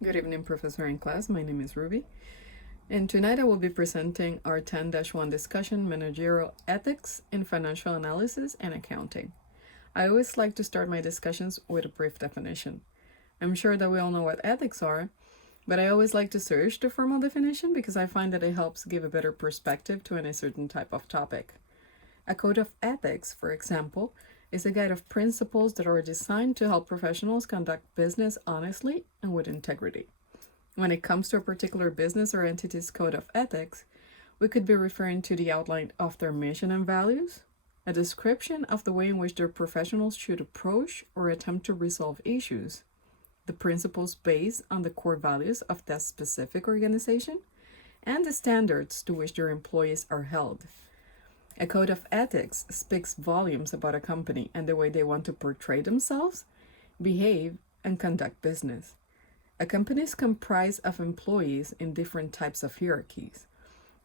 Good evening, Professor and class. My name is Ruby. And tonight I will be presenting our 10-1 discussion, Managerial Ethics in Financial Analysis and Accounting. I always like to start my discussions with a brief definition. I'm sure that we all know what ethics are, but I always like to search the formal definition because I find that it helps give a better perspective to any certain type of topic. A code of ethics, for example, is a guide of principles that are designed to help professionals conduct business honestly and with integrity. When it comes to a particular business or entity's code of ethics, we could be referring to the outline of their mission and values, a description of the way in which their professionals should approach or attempt to resolve issues, the principles based on the core values of that specific organization, and the standards to which their employees are held. A code of ethics speaks volumes about a company and the way they want to portray themselves, behave, and conduct business. A company is comprised of employees in different types of hierarchies.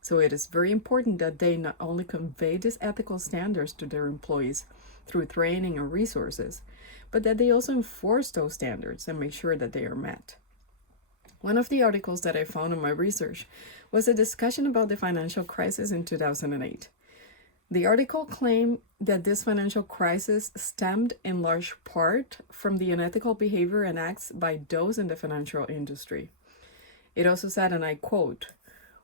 So it is very important that they not only convey these ethical standards to their employees through training and resources, but that they also enforce those standards and make sure that they are met. One of the articles that I found in my research was a discussion about the financial crisis in 2008. The article claimed that this financial crisis stemmed in large part from the unethical behavior and acts by those in the financial industry. It also said, and I quote,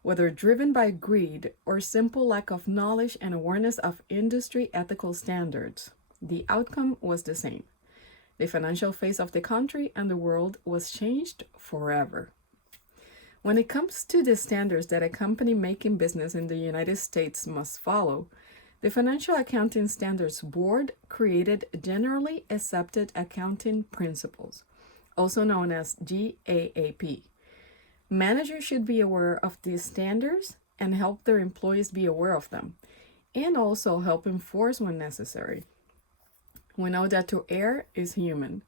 "Whether driven by greed or simple lack of knowledge and awareness of industry ethical standards, the outcome was the same. The financial face of the country and the world was changed forever." When it comes to the standards that a company making business in the United States must follow, the Financial Accounting Standards Board created Generally Accepted Accounting Principles, also known as GAAP. Managers should be aware of these standards and help their employees be aware of them, and also help enforce when necessary. We know that to err is human.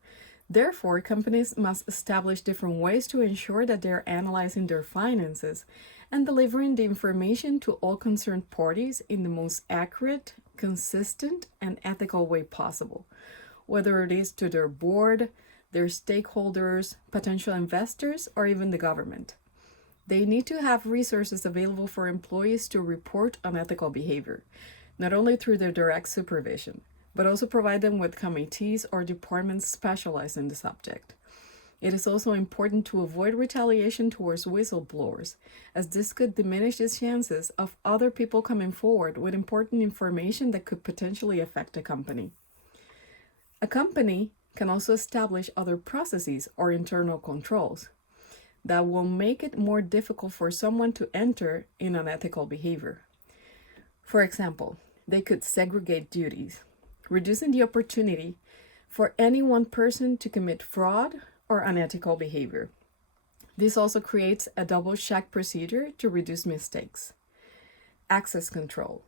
Therefore, companies must establish different ways to ensure that they are analyzing their finances and delivering the information to all concerned parties in the most accurate, consistent, and ethical way possible, whether it is to their board, their stakeholders, potential investors, or even the government. They need to have resources available for employees to report on ethical behavior, not only through their direct supervision, but also provide them with committees or departments specialized in the subject. It is also important to avoid retaliation towards whistleblowers, as this could diminish the chances of other people coming forward with important information that could potentially affect a company. A company can also establish other processes or internal controls that will make it more difficult for someone to enter in unethical behavior. For example, they could segregate duties, reducing the opportunity for any one person to commit fraud or unethical behavior. This also creates a double check procedure to reduce mistakes. Access control.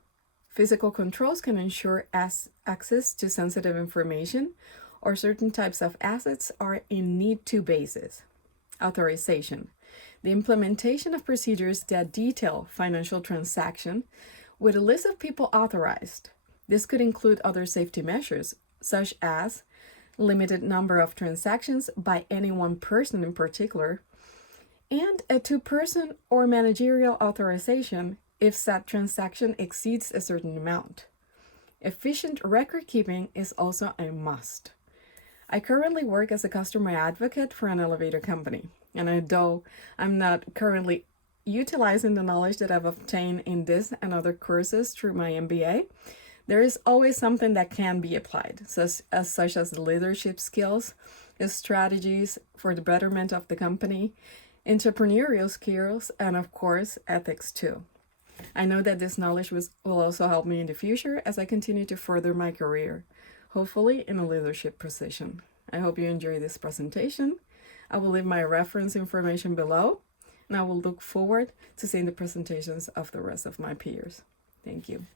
Physical controls can ensure access to sensitive information or certain types of assets are in need to basis. Authorization. The implementation of procedures that detail financial transaction with a list of people authorized. This could include other safety measures, such as limited number of transactions by any one person in particular, and a two-person or managerial authorization if said transaction exceeds a certain amount. Efficient record keeping is also a must. I currently work as a customer advocate for an elevator company, and although I'm not currently utilizing the knowledge that I've obtained in this and other courses through my MBA, there is always something that can be applied, such as leadership skills, strategies for the betterment of the company, entrepreneurial skills, and of course, ethics too. I know that this knowledge will also help me in the future as I continue to further my career, hopefully in a leadership position. I hope you enjoy this presentation. I will leave my reference information below, and I will look forward to seeing the presentations of the rest of my peers. Thank you.